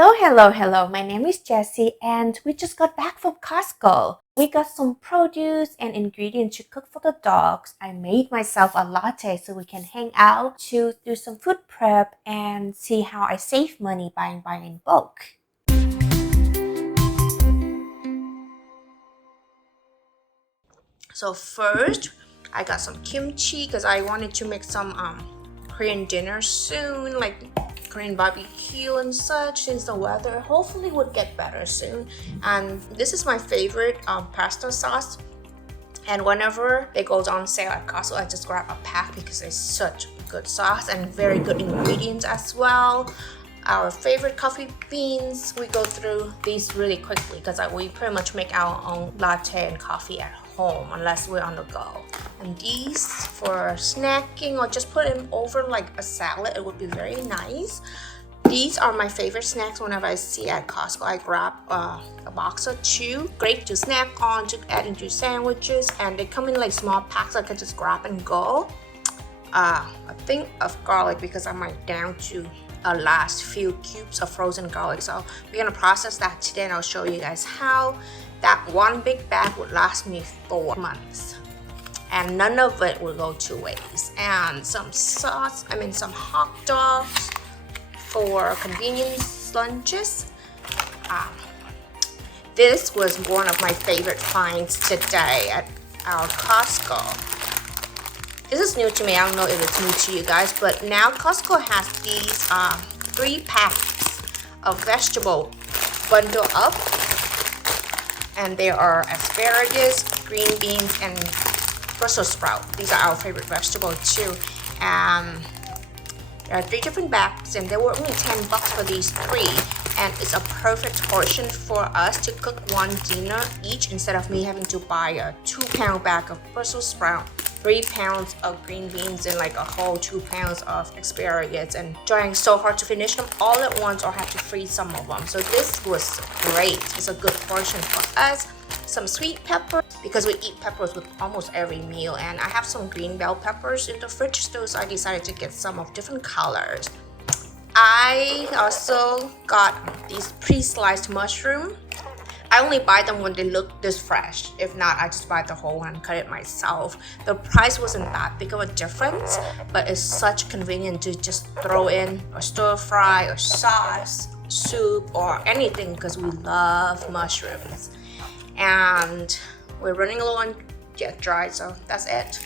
Hello. My name is Jessie and we just got back from Costco. We got some produce and ingredients to cook for the dogs. I made myself a latte so we can hang out to do some food prep and see how I save money buying in bulk. So first, I got some kimchi because I wanted to make some Korean dinner soon, like Korean barbecue and such, since the weather hopefully would get better soon. And this is my favorite pasta sauce. And whenever it goes on sale at Costco, I just grab a pack because it's such a good sauce and very good ingredients as well. Our favorite coffee beans, we go through these really quickly because we pretty much make our own latte and coffee at home unless we're on the go. And these for snacking or just put them over like a salad, it would be very nice. These are my favorite snacks whenever I see at Costco. I grab a box or two, great to snack on, to add into sandwiches, and they come in like small packs I can just grab and go. A thing of garlic because I'm like down to last few cubes of frozen garlic, so we're gonna process that today and I'll show you guys how. That one big bag would last me 4 months and none of it will go to waste. And some sauce, some hot dogs for convenience lunches. This was one of my favorite finds today at our Costco. This is new to me. I don't know if it's new to you guys, but now Costco has these 3 packs of vegetable bundled up, and there are asparagus, green beans, and Brussels sprout. These are our favorite vegetables too. There are 3 different bags, and they were only $10 for these 3, and it's a perfect portion for us to cook one dinner each instead of me having to buy a 2-pound bag of Brussels sprout, 3 pounds of green beans, and like a whole 2 pounds of asparagus, and trying so hard to finish them all at once or have to freeze some of them. So this was great. It's a good portion for us. Some sweet pepper because we eat peppers with almost every meal, and I have some green bell peppers in the fridge too, so I decided to get some of different colors. I also got these pre-sliced mushroom. I only buy them when they look this fresh. If not, I just buy the whole one and cut it myself. The price wasn't that big of a difference, but it's such convenient to just throw in a stir fry or sauce, soup, or anything because we love mushrooms. And we're running low on jet dry, so that's it.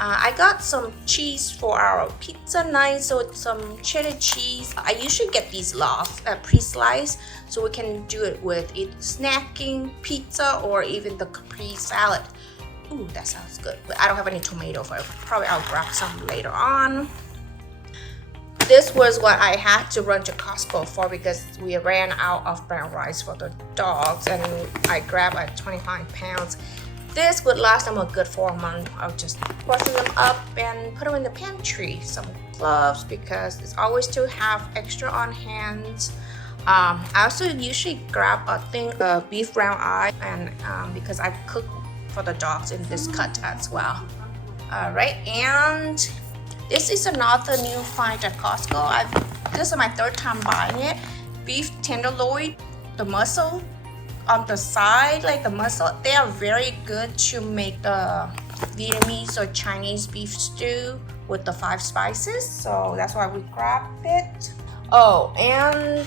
I got some cheese for our pizza night, so it's some cheddar cheese. I usually get these pre-sliced, so we can do it with either snacking, pizza, or even the Capri salad. Ooh, that sounds good, but I don't have any tomato for it. Probably I'll grab some later on. This was what I had to run to Costco for because we ran out of brown rice for the dogs, and I grabbed like 25 pounds. This would last them a good 4 months. I'll just portion them up and put them in the pantry. Some gloves because it's always to have extra on hand. I also usually grab a thing of beef brown eye, and because I cook for the dogs in this cut as well. Alright, and this is another new find at Costco. This is my 3rd time buying it. Beef tenderloin, the muscle on the side, like the muscle, they are very good to make the Vietnamese or Chinese beef stew with the 5 spices. So that's why we grabbed it. Oh, and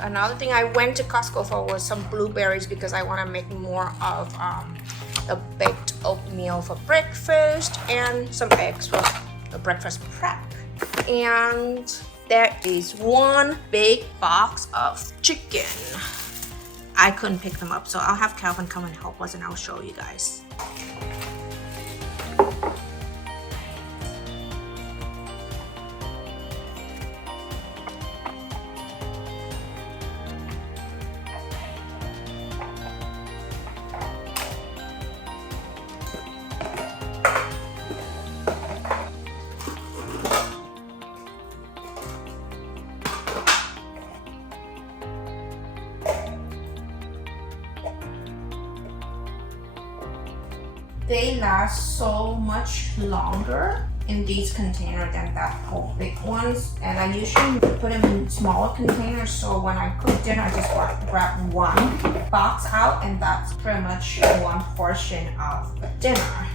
another thing I went to Costco for was some blueberries because I want to make more of the baked oatmeal for breakfast, and some eggs for the breakfast prep. And there is 1 big box of chicken. I couldn't pick them up, so I'll have Calvin come and help us and I'll show you guys. They last so much longer, in these containers than that whole big ones, and I usually put them in smaller containers, so when I cook dinner I just grab one box out, and that's pretty much one portion of the dinner.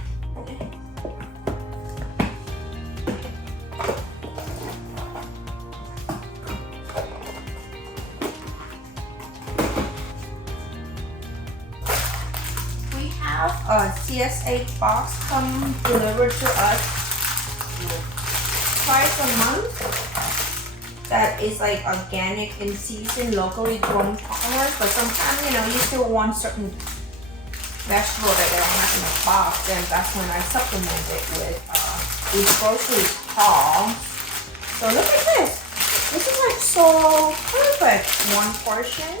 We have a CSA box come delivered to us twice a month that is like organic in season, locally grown farmers, but sometimes you still want certain vegetable that they don't have in the box, and that's when I supplement it with these grocery hauls. So look at this. This is like so perfect. One portion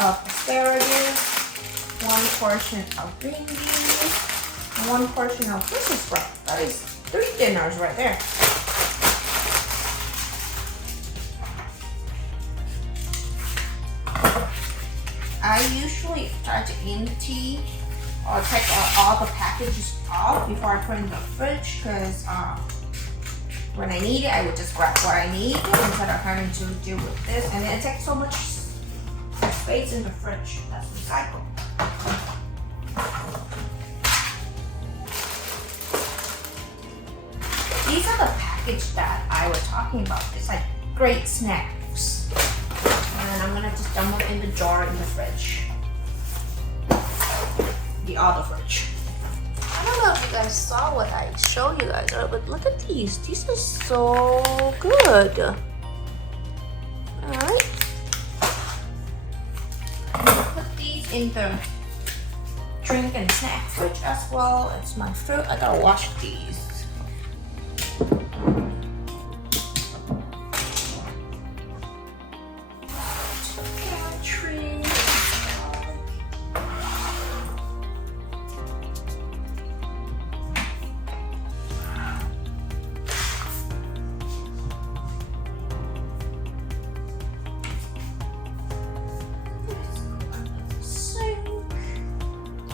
of asparagus, one portion of green beans, and one portion of Brussels sprouts. That is 3 dinners right there. I usually try to empty or take all the packages off before I put in the fridge, because when I need it, I would just grab what I need instead of having to deal with this. And it takes so much space in the fridge. That's recycled. These are the package that I was talking about. It's like great snacks. And I'm gonna just dump them in the jar in the fridge. The other fridge. I don't know if you guys saw what I showed you guys, but look at these. These are so good. Alright. I'm gonna put these in the drink and snack fridge as well. It's my fruit. I gotta wash these.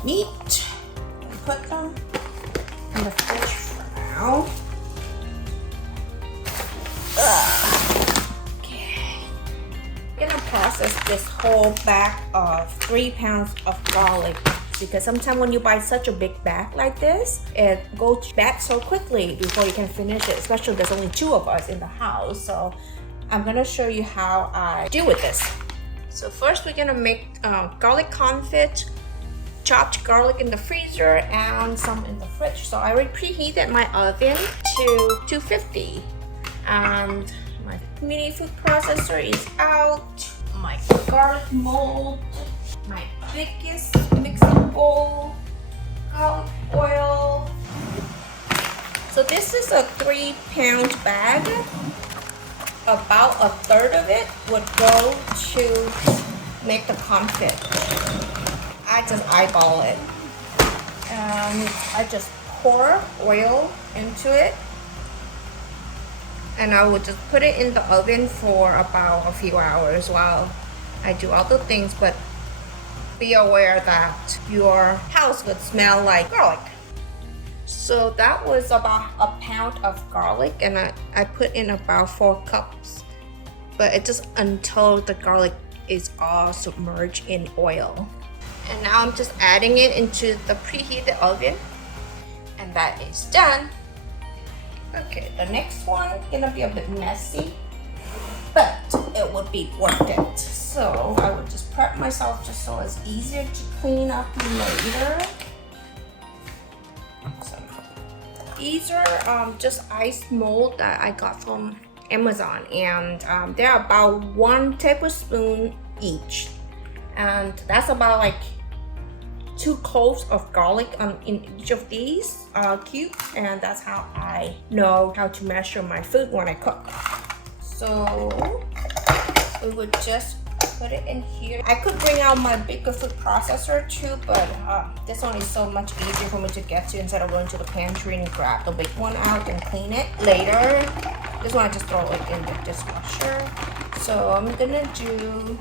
Meat and put them in the fridge for now. Okay. I'm gonna process this whole bag of 3 pounds of garlic, because sometimes when you buy such a big bag like this, it goes bad so quickly before you can finish it, especially there's only 2 of us in the house. So I'm gonna show you how I deal with this. So first we're gonna make garlic confit, chopped garlic in the freezer and some in the fridge. So I already preheated my oven to 250, and my mini food processor is out, my garlic mold, my biggest mixing bowl, garlic oil. So this is a 3 pound bag. About a third of it would go to make the confit. I just eyeball it, and I just pour oil into it, and I would just put it in the oven for about a few hours while I do other things. But be aware that your house would smell like garlic. So that was about a pound of garlic, and I put in about 4 cups, but it just until the garlic is all submerged in oil. And now I'm just adding it into the preheated oven, and that is done. Okay, the next one is gonna be a bit messy, but it would be worth it. So I would just prep myself just so it's easier to clean up later. So these are just ice mold that I got from Amazon, and they're about 1 tablespoon each. And that's about like 2 cloves of garlic in each of these cubes, and that's how I know how to measure my food when I cook. So we would just put it in here. I could bring out my bigger food processor too, but this one is so much easier for me to get to instead of going to the pantry and grab the big one out and clean it later. This one I just throw it in the dishwasher. So I'm gonna do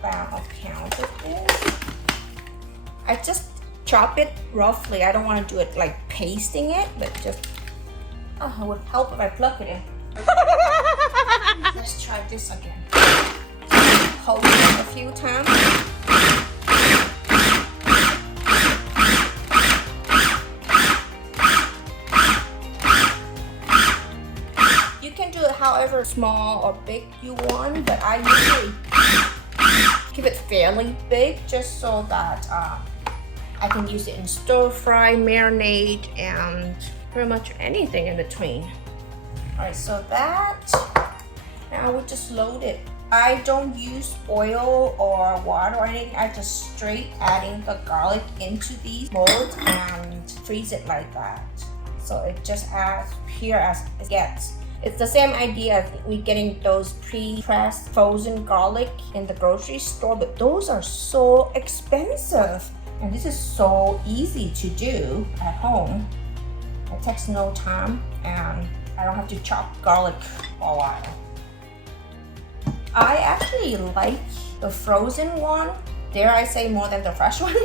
about a pound of this. I just chop it roughly. I don't want to do it like pasting it, but just it would help if I plug it in. Let's try this again. Hold it a few times. You can do it however small or big you want, but I usually keep it fairly big just so that I can use it in stir fry, marinade, and pretty much anything in between. Alright, so that, now we just load it. I don't use oil or water or anything. I just straight adding the garlic into these molds and freeze it like that. So it just as pure as it gets. It's the same idea as we getting those pre-pressed frozen garlic in the grocery store, but those are so expensive. And this is so easy to do at home. It takes no time and I don't have to chop garlic for a while. I actually like the frozen one, dare I say more than the fresh one.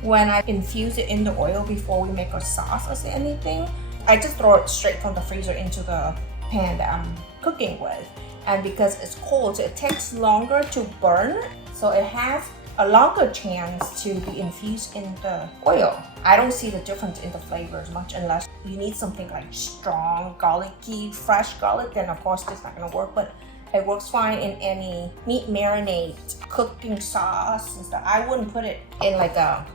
When I infuse it in the oil before we make a sauce or anything, I just throw it straight from the freezer into the pan that I'm cooking with. And because it's cold, so it takes longer to burn, so it has a longer chance to be infused in the oil. I don't see the difference in the flavors much unless you need something like strong, garlicky, fresh garlic, then of course this is not gonna work, but it works fine in any meat marinade, cooking sauce and stuff. I wouldn't put it in like a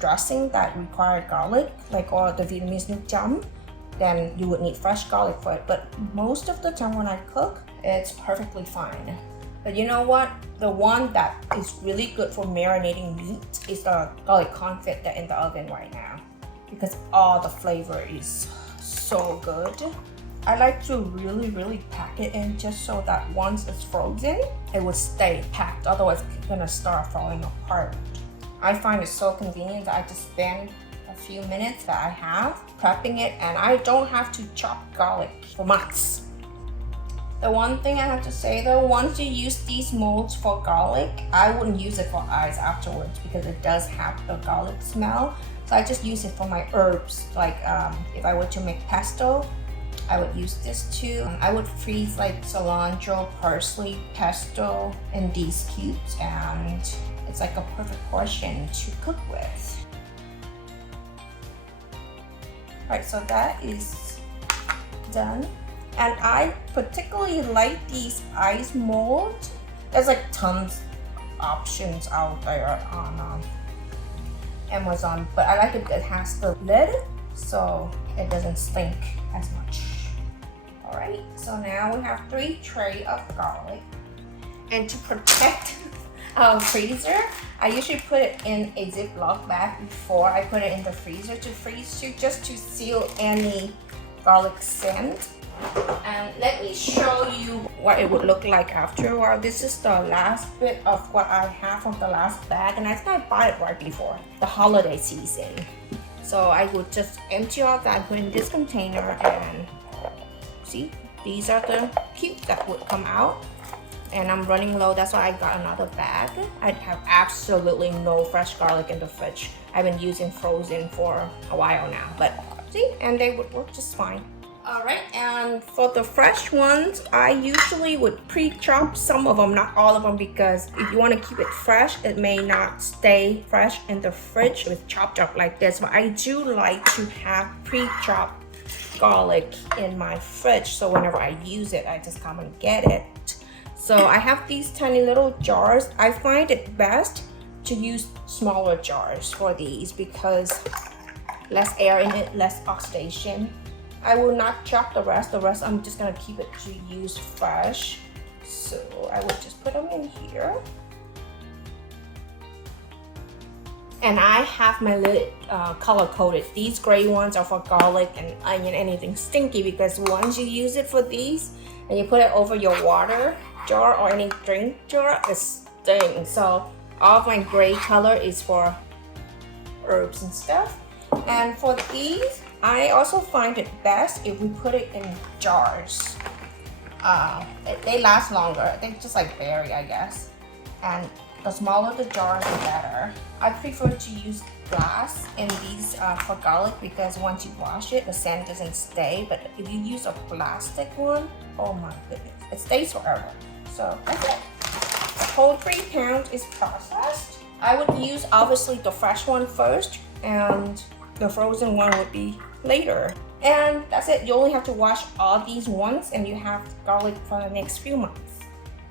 dressing that required garlic, like or the Vietnamese nước chấm, then you would need fresh garlic for it. But most of the time when I cook, it's perfectly fine. But you know what? The one that is really good for marinating meat is the garlic confit that's in the oven right now, because all the flavor is so good. I like to really pack it in just so that once it's frozen, it will stay packed. Otherwise, it's gonna start falling apart. I find it so convenient that I just spend a few minutes that I have prepping it, and I don't have to chop garlic for months. The one thing I have to say though, once you use these molds for garlic, I wouldn't use it for eyes afterwards because it does have the garlic smell. So I just use it for my herbs. Like if I were to make pesto, I would use this too. I would freeze like cilantro, parsley, pesto in these cubes, and it's like a perfect portion to cook with. Alright, so that is done. And I particularly like these ice molds. There's like tons of options out there on Amazon, but I like it has the lid so it doesn't stink as much. Alright, so now we have 3 trays of garlic. And to protect our freezer, I usually put it in a Ziploc bag before I put it in the freezer to freeze to, just to seal any garlic scent. And let me show you what it would look like after a while. This is the last bit of what I have from the last bag, and I think I bought it right before the holiday season. So I would just empty out that, put in this container, and see, these are the cubes that would come out. And I'm running low, that's why I got another bag. I have absolutely no fresh garlic in the fridge. I've been using frozen for a while now, but see, and they would work just fine. Alright, and for the fresh ones, I usually would pre-chop some of them, not all of them, because if you want to keep it fresh, it may not stay fresh in the fridge with chopped up like this. But I do like to have pre-chopped garlic in my fridge, so whenever I use it, I just come and get it. So I have these tiny little jars. I find it best to use smaller jars for these because less air in it, less oxidation. I will not chop the rest. The rest I'm just gonna keep it to use fresh. So I will just put them in here. And I have my lid color coded. These gray ones are for garlic and onion, anything stinky, because once you use it for these and you put it over your water jar or any drink jar, it stings. So all of my gray color is for herbs and stuff. And for these, I also find it best if we put it in jars. They last longer. They just like berry, I guess. And the smaller the jars, the better. I prefer to use glass in these for garlic because once you wash it, the sand doesn't stay. But if you use a plastic one, oh my goodness, it stays forever. So that's it. The whole 3 pounds is processed. I would use obviously the fresh one first, and the frozen one would be later. And that's it. You only have to wash all these once, and you have garlic for the next few months.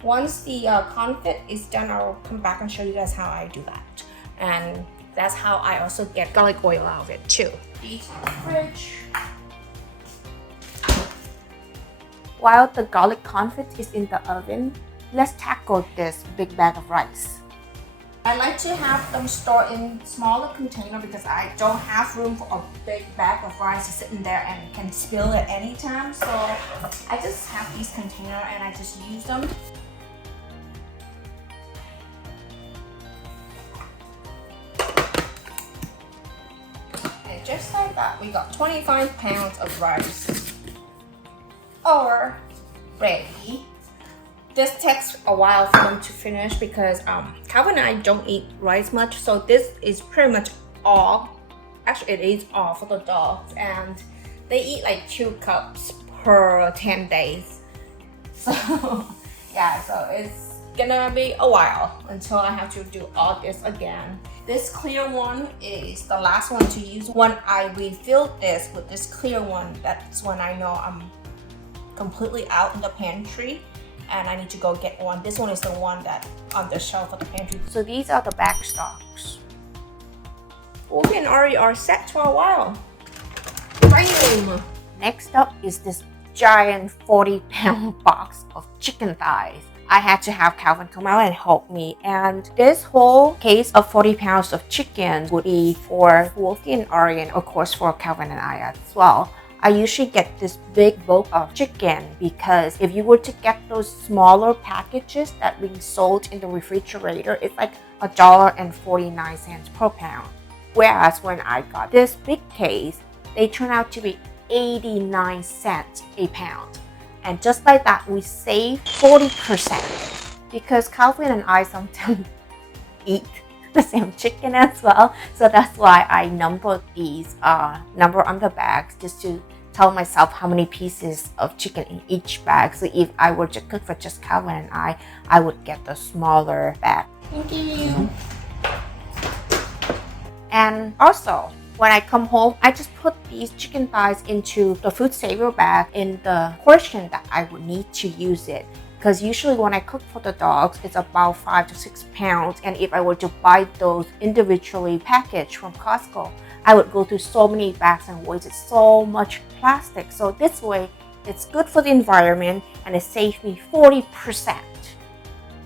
Once the confit is done, I'll come back and show you guys how I do that. And that's how I also get garlic oil out of it too. These in the fridge. While the garlic confit is in the oven, let's tackle this big bag of rice. I like to have them stored in smaller container because I don't have room for a big bag of rice sitting there and can spill at any time. So I just have these containers and I just use them. And just like that, we got 25 pounds of rice ready. This takes a while for them to finish because Calvin and I don't eat rice much, so this is pretty much all. Actually, it is all for the dogs, and they eat like 2 cups per 10 days. So yeah, so it's gonna be a while until I have to do all this again. This clear one is the last one to use. When I refilled this with this clear one, that's when I know I'm completely out in the pantry and I need to go get one. This one is the one that on the shelf of the pantry. So these are the back stocks. Wolfie and Ari are set for a while. Boom! Next up is this giant 40-pound box of chicken thighs. I had to have Calvin come out and help me, and this whole case of 40 pounds of chicken would be for Wolfie and Ari, and of course for Calvin and I as well. I usually get this big bulk of chicken because if you were to get those smaller packages that being sold in the refrigerator, it's like $1.49 per pound. Whereas when I got this big case, they turn out to be 89 cents a pound. And just like that, we saved 40% because Calvin and I sometimes eat the same chicken as well. So that's why I number these number on the bags just to tell myself how many pieces of chicken in each bag. So if I were to cook for just Calvin and I would get the smaller bag. Thank you. And also, when I come home, I just put these chicken thighs into the food saver bag in the portion that I would need to use it. Because usually when I cook for the dogs, it's about 5 to 6 pounds. And if I were to buy those individually packaged from Costco, I would go through so many bags and waste so much plastic. So this way, it's good for the environment and it saves me 40%.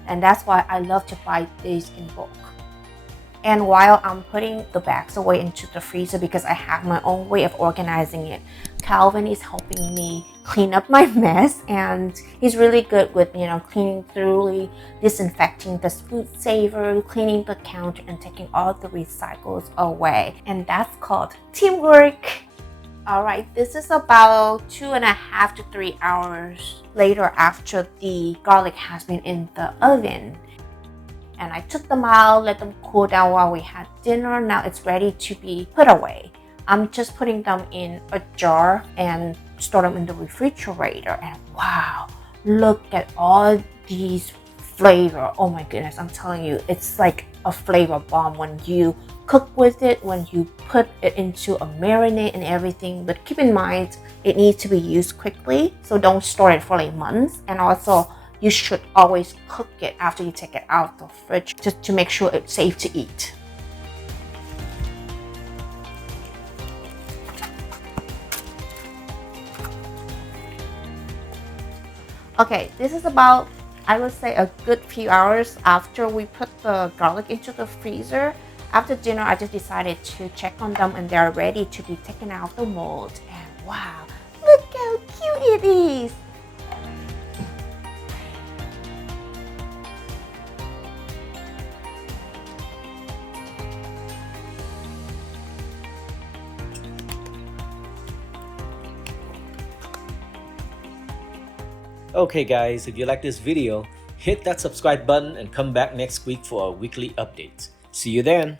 And that's why I love to buy these in bulk. And while I'm putting the bags away into the freezer because I have my own way of organizing it, Calvin is helping me clean up my mess, and he's really good with, cleaning thoroughly, disinfecting the food saver, cleaning the counter, and taking all the recycles away. And that's called teamwork. All right, this is about 2.5 to 3 hours later after the garlic has been in the oven. And I took them out, let them cool down while we had dinner. Now it's ready to be put away. I'm just putting them in a jar and store them in the refrigerator. And wow, look at all these flavor. Oh my goodness, I'm telling you, it's like a flavor bomb when you cook with it, when you put it into a marinade and everything. But keep in mind, it needs to be used quickly. So don't store it for like months. And also, you should always cook it after you take it out of the fridge just to make sure it's safe to eat. Okay, this is about, I would say, a good few hours after we put the garlic into the freezer. After dinner, I just decided to check on them and they're ready to be taken out of the mold. And wow, look how cute it is! Okay guys, if you like this video, hit that subscribe button and come back next week for a weekly update. See you then!